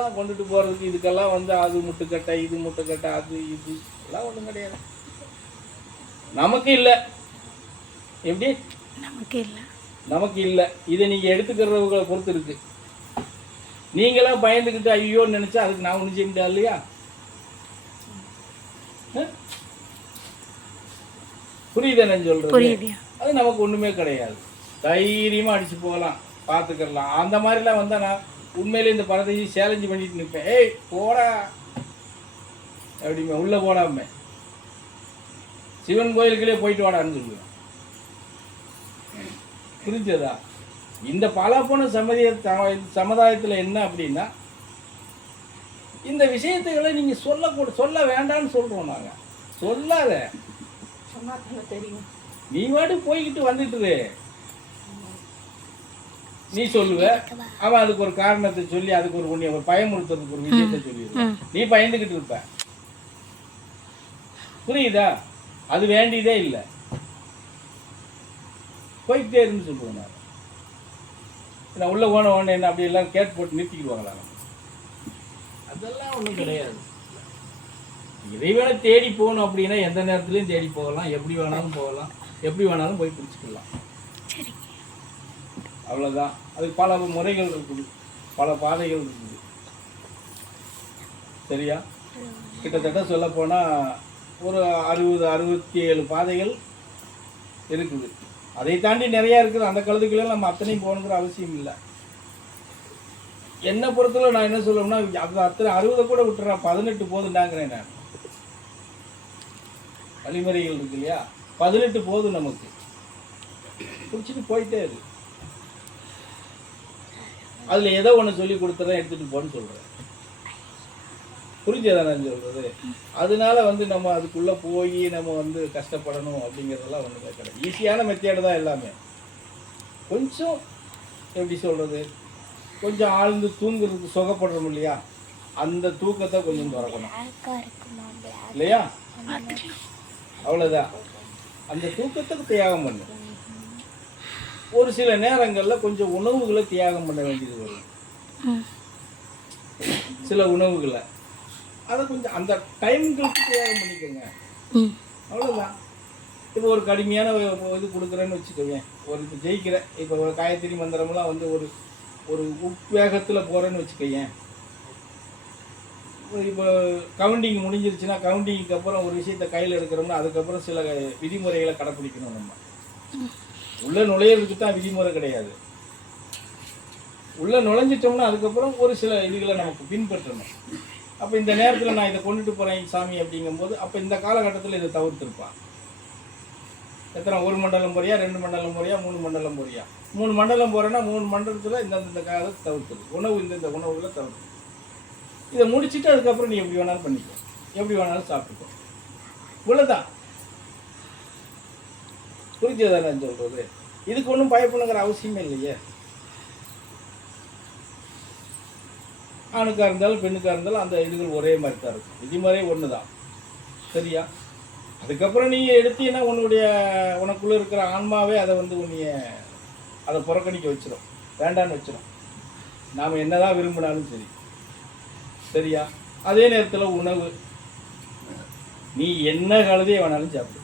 கொண்டுட்டு போறதுக்கு இதுக்கெல்லாம் வந்து அது முட்டுக்கட்டை இது முட்டுக்கட்டை அது இது. எல்லாம் ஒன்றும் கிடையாது. நமக்கு இல்லை. எப்படி? நமக்கு இல்லை. நமக்கு இல்லை. இதை நீங்கள் எடுத்துக்கிறவங்களை பொறுத்து இருக்கு. நீங்களா பயந்துக்கிட்டு ஐயோன்னு நினைச்சா அதுக்கு நான் ஒன்றும் செய்ய முடியாது இல்லையா? புரியுதா நான் புரியுதுயா. அது நமக்கு ஒண்ணுமே கிடையாது. தைரியமா அடிச்சு போகலாம் பார்த்துக்கலாம் அந்த மாதிரிலாம் வந்தா நான் உண்மையிலே இந்த பரதையை சேலஞ்சு பண்ணிட்டு நிற்பேன் ஏய் போடா. அப்படிமே உள்ள போடாம சிவன் கோயிலுக்குள்ளே போயிட்டு வாடான்னு சொல்லுவேன். புரிஞ்சதா? இந்த பலப்போன சமதிய சமுதாயத்தில் என்ன அப்படின்னா இந்த விஷயத்துகளை நீங்க சொல்ல சொல்ல வேண்டாம்னு சொல்றோம் நாங்க. சொல்லாத. நீ வாட்டு போய்கிட்டு வந்துட்டு இரு. நீ சொல்லுவ. அவன் அதுக்கு ஒரு காரணத்தை சொல்லி அதுக்கு ஒரு உன்னை ஒரு பயமுறுத்துறதுக்கு ஒரு விஷயத்தை சொல்லிடுவான் நீ பயந்துகிட்டு இருப்ப. புரியுதா? அது வேண்டியதே இல்லை. போய்கிட்டே இருந்து சொல்லுவேன் நான் நான் உள்ள போன உடனே என்ன அப்படி எல்லாம் கேட் போட்டு நிறுத்திக்கிடுவாங்களா? அதெல்லாம் ஒன்றும் கிடையாது. இறைவனை தேடி போகணும் அப்படின்னா எந்த நேரத்துலையும் தேடி போகலாம். எப்படி வேணாலும் போகலாம். எப்படி வேணாலும் போய் பிடிச்சிக்கலாம் சரி. அவ்வளோதான் அதுக்கு பல முறைகள் இருக்குது. பல பாதைகள் இருக்குது. சரியா? கிட்டத்தட்ட சொல்லப்போனால் ஒரு அறுபது அறுபத்தி ஏழு பாதைகள் இருக்குது. அதை தாண்டி நிறையா இருக்குது. அந்த கழுதுக்குள்ள நம்ம அத்தனையும் போகணுங்கிற அவசியம் இல்லை. என்னை பொறுத்தவரை நான் என்ன சொல்லணும்னா அது அத்தனை அறுபதை கூட விட்டுறேன். பதினெட்டு போதுண்டாங்கிறேன் நான். வழிமுறைகள் இருக்கு இல்லையா? பதினெட்டு போதும் நமக்கு. பிடிச்சிட்டு போயிட்டே இருக்கு. அதுல ஏதோ ஒண்ணு சொல்லி கொடுத்துறேன் எடுத்துட்டு போன்னு சொல்றேன். புரிஞ்சதா நான் சொல்றது? அதனால வந்து நம்ம அதுக்குள்ள போய் நம்ம வந்து கஷ்டப்படணும் அப்படிங்கிறதெல்லாம் ஒண்ணுமே கிடையாது ஈஸியான மெத்தேடு தான் எல்லாமே. கொஞ்சம் எப்படி சொல்றது? கொஞ்சம் ஆழ்ந்து தூங்குறதுக்கு சுகப்படுறோம் இல்லையா? அந்த தூக்கத்தை கொஞ்சம் திறக்கணும். இல்லையா? அவ்வளவுதான். அந்த தூக்கத்துக்கு தியாகம் பண்ணு. ஒரு சில நேரங்கள்ல கொஞ்சம் உணவுகளை தியாகம் பண்ண வேண்டியது வரும். சில உணவுகளை. அதை கொஞ்சம் அந்த டைம்களுக்கு தியாகம் பண்ணிக்கோங்க. ம். அவ்வளவுதான். இப்போ ஒரு கடுமையான இது கொடுக்குறேன்னு வச்சுக்கோங்க ஒரு இப்போ ஜெயிக்கிறேன் இப்போ ஒரு காயத்ரி மந்திரம்லாம் வந்து ஒரு ஒரு உத்வேகத்தில் போகிறேன்னு வச்சுக்கோங்க இப்போ கவுண்டிங் முடிஞ்சிருச்சுன்னா கவுண்டிங்க்கு அப்புறம் ஒரு விஷயத்தை கையில் எடுக்கிறோம்னா அதுக்கப்புறம் சில விதிமுறைகளை கடைப்பிடிக்கணும் நம்ம. உள்ளே நுழையிறதுக்கு தான் விதிமுறை கிடையாது. உள்ளே நுழைஞ்சிட்டோம்னா அதுக்கப்புறம் ஒரு சில இதுகளை நமக்கு பின்பற்றணும். அப்போ இந்த நேரத்தில் நான் இதை கொண்டுட்டு போகிறேன் சாமி அப்படிங்கும்போது அப்போ இந்த காலகட்டத்தில் இதை தவிர்த்துருப்பான். எத்தனை ஒரு மண்டலம் போறியா ரெண்டு மண்டலம் போறியா மூணு மண்டலம் போறியா? மூணு மண்டலம் போகிறேன்னா மூணு மண்டலத்தில் இந்தந்த இந்த காலத்தை தவிர்த்துரு உணவு இந்தந்த உணவுகளை தவிர்த்து. இதை முடிச்சுட்டு அதுக்கப்புறம் நீ எப்படி வேணாலும் பண்ணிக்கோ. எப்படி வேணாலும் சாப்பிட்டுக்கோ. இவ்வளோதான் புரிஞ்சதா நான் சொல்கிறது இதுக்கு ஒன்றும் பயப்படணுங்கிற அவசியமே இல்லையே. ஆணுக்காக இருந்தாலும் பெண்ணுக்காக இருந்தாலும் அந்த இதுகள் ஒரே மாதிரி தான் இருக்கும். விதிமுறை ஒன்று தான் சரியா? அதுக்கப்புறம் நீ எடுத்தீங்கன்னா உன்னுடைய உனக்குள்ளே இருக்கிற ஆன்மாவே அதை வந்து உன்னைய அதை புறக்கணிக்க வச்சிடும் வேண்டான்னு வச்சிடும் நாம் என்னதான் விரும்பினாலும் சரி. சரியா? அதே நேரத்தில் உணவு. நீ என்ன கழுதையை வேணாலும் சாப்பிடு.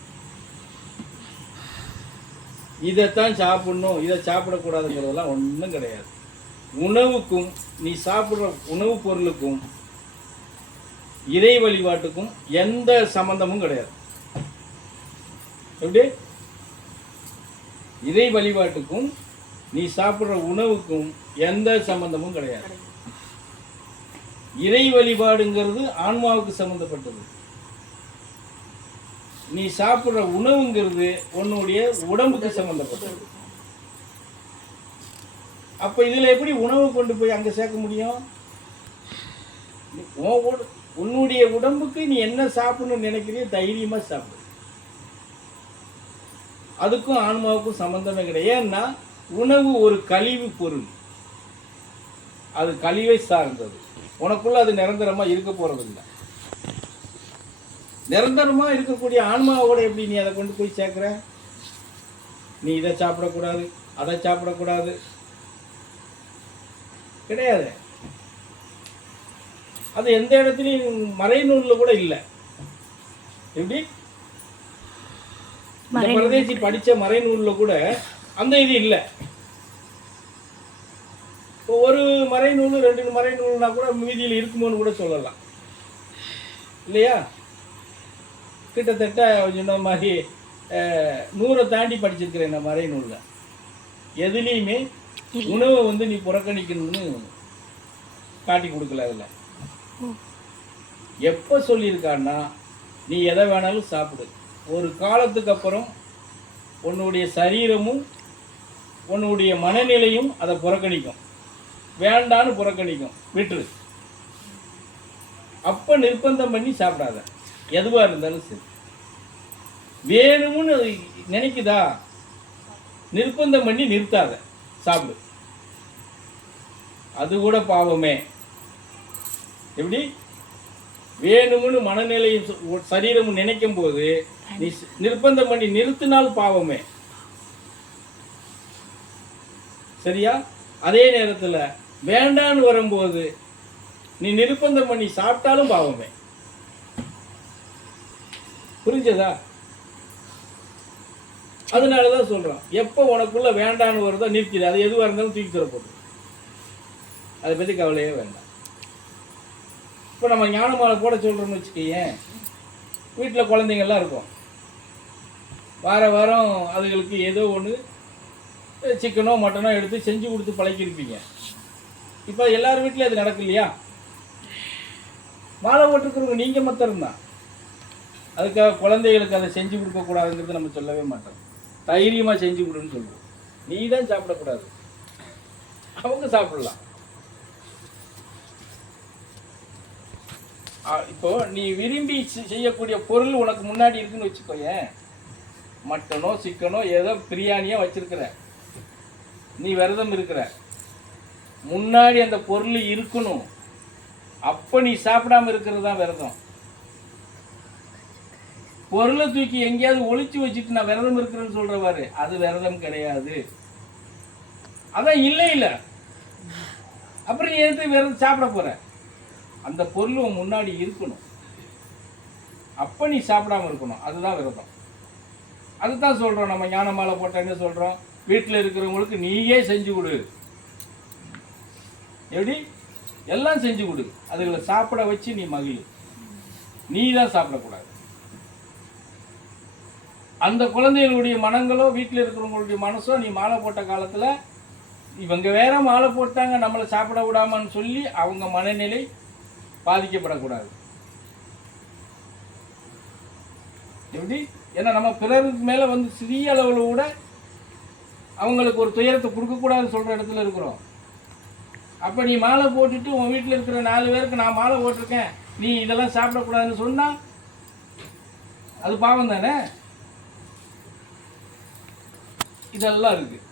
இதைத்தான் சாப்பிடணும் இதை சாப்பிடக்கூடாதுங்கிறதெல்லாம் ஒன்றும் கிடையாது. உணவுக்கும் நீ சாப்பிட்ற உணவுப் பொருளுக்கும் இறை வழிபாட்டுக்கும் எந்த சம்பந்தமும் கிடையாது. எப்படி? இறை வழிபாட்டுக்கும் நீ சாப்பிட்ற உணவுக்கும் எந்த சம்பந்தமும் கிடையாது. இறை வழிபாடுங்கிறது ஆன்மாவுக்கு சம்பந்தப்பட்டது. நீ சாப்பிட்ற உணவுங்கிறது உன்னுடைய உடம்புக்கு சம்மந்தப்பட்டது அப்ப இதுல எப்படி உணவு கொண்டு போய் அங்க சேர்க்க முடியும்? உன் உட- உன்னுடைய உடம்புக்கு நீ என்ன சாப்பிடணும்னு நினைக்கிறியோ தைரியமா சாப்பிடு. அதுக்கும் ஆன்மாவுக்கும் சம்பந்தமே கிடையாது. ஏன்னா உணவு ஒரு கழிவு பொருள். அது கழிவை சார்ந்தது. உனக்குள்ள அது நிரந்தரமா இருக்க போறது இல்லை நிரந்தரமா இருக்கக்கூடிய ஆன்மாவோட எப்படி நீ அதை கொண்டு போய் சேர்க்கிற? நீ இதை சாப்பிடக்கூடாது அதை சாப்பிடக்கூடாது. கிடையாது. அது எந்த இடத்துலையும் மறைநூலில் கூட இல்லை. எப்படி? பரதேசி படித்த மறைநூலில் கூட அந்த இது இல்லை. இப்போ ஒரு மறைநூல் ரெண்டு மறைநூல்னா கூட மீதியில் இருக்குமோன்னு கூட சொல்லலாம். இல்லையா? கிட்டத்தட்ட சொன்ன மாதிரி நூறை தாண்டி படிச்சிருக்கிறேன் நான் மறைநூலில் எதுலேயுமே உணவை வந்து நீ புறக்கணிக்கணும்னு காட்டி கொடுக்கல அதில். எப்போ சொல்லியிருக்கான்னா நீ எதை வேணாலும் சாப்பிடு. ஒரு காலத்துக்கு அப்புறம் உன்னுடைய சரீரமும் உன்னுடைய மனநிலையும் அதை புறக்கணிக்கும். வேண்டான்னு புறக்கணிக்கும். விட்டுரு. அப்போ நிர்பந்தம் பண்ணி சாப்பிடாத. எதுவாக இருந்தாலும் சரி. வேணும்னு நினைக்குதா? நிர்பந்தம் பண்ணி நிறுத்தாத. சாப்பிடு. அது கூட பாவமே. எப்படி? வேணும்னு மனநிலையும் சரீரமும் நினைக்கும் போது நீ நிர்பந்தம் பண்ணி நிறுத்தினால் பாவமே. சரியா? அதே நேரத்தில் வேண்டான்னு வரும்போது நீ நிர்பந்தம் பண்ணி சாப்பிட்டாலும் பாவமே. புரிஞ்சதா? அதனால தான் சொல்கிறோம் எப்போ உனக்குள்ளே வேண்டான்னு வருதோ நிற்கிது அது எதுவாக இருந்தாலும் தூக்கி தர போட்டு அதை பற்றி கவலையே வேண்டாம். இப்போ நம்ம ஞானமாலை போட சொல்கிறோம்னு வச்சுக்கோயேன். வீட்டில் குழந்தைங்கள்லாம் இருக்கும். வார வாரம் அதுகளுக்கு ஏதோ ஒன்று சிக்கனோ மட்டனோ எடுத்து செஞ்சு கொடுத்து பழக்கியிருப்பீங்க. இப்போ எல்லார் வீட்லேயும் அது நடக்கு இல்லையா மாலை போட்டிருக்கிறவங்க நீங்கள் மாத்திரம் அதுக்காக குழந்தைகளுக்கு அதை செஞ்சு கொடுக்கக்கூடாதுங்கிறது நம்ம சொல்லவே மாட்டோம். தைரியமாக செஞ்சு கொடுன்னு சொல்லுவோம் நீ தான் சாப்பிடக்கூடாது. அவங்க சாப்பிடலாம். இப்போ நீ விரும்பி செய்யக்கூடிய பொருள் உனக்கு முன்னாடி இருக்குன்னு வச்சுக்கோயேன் மட்டனோ சிக்கனோ ஏதோ பிரியாணியோ வச்சிருக்கிற. நீ விரதம் இருக்கிற. முன்னாடி அந்த பொருள் இருக்கணும். அப்போ நீ சாப்பிடாம இருக்கிறது தான் விரதம். பொருளை தூக்கி எங்கேயாவது ஒழிச்சு வச்சுட்டு நான் விரதம் இருக்கிறேன்னு சொல்றவாரு அது விரதம் கிடையாது. அதான் இல்லை இல்லை. அப்புறம் எடுத்து விரதம் சாப்பிட போற? அந்த பொருள் உன் முன்னாடி இருக்கணும். அப்போ நீ சாப்பிடாம இருக்கணும். அதுதான் விரதம். அதுதான் சொல்றோம். நம்ம ஞான மாலை போட்டேன்னு சொல்கிறோம் சொல்றோம்? வீட்டில் இருக்கிறவங்களுக்கு நீயே செஞ்சு கொடு. எப்படி? எல்லாம் செஞ்சு கொடு. அதுகளை சாப்பிட வச்சு நீ மகிழ். நீ தான் சாப்பிடக்கூடாது. அந்த குழந்தைகளுடைய மனங்களோ வீட்டில் இருக்கிறவங்களுடைய மனசோ நீ மாலை போட்ட காலத்தில் இவங்க வேற மாலை போட்டாங்க நம்மளை சாப்பிட விடாமன்னு சொல்லி அவங்க மனநிலை பாதிக்கப்படக்கூடாது. எப்படி? ஏன்னா நம்ம பிறருக்கு மேலே வந்து சிறிய அளவில் கூட அவங்களுக்கு ஒரு துயரத்தை கொடுக்கக்கூடாதுன்னு சொல்கிற இடத்துல இருக்கிறோம். அப்போ நீ மாலை போட்டுட்டு உன் வீட்டில் இருக்கிற நாலு பேருக்கு நான் மாலை போட்டிருக்கேன். நீ இதெல்லாம் சாப்பிடக்கூடாதுன்னு சொன்னால் அது பாவம் தானே? இதெல்லாம் இருக்குது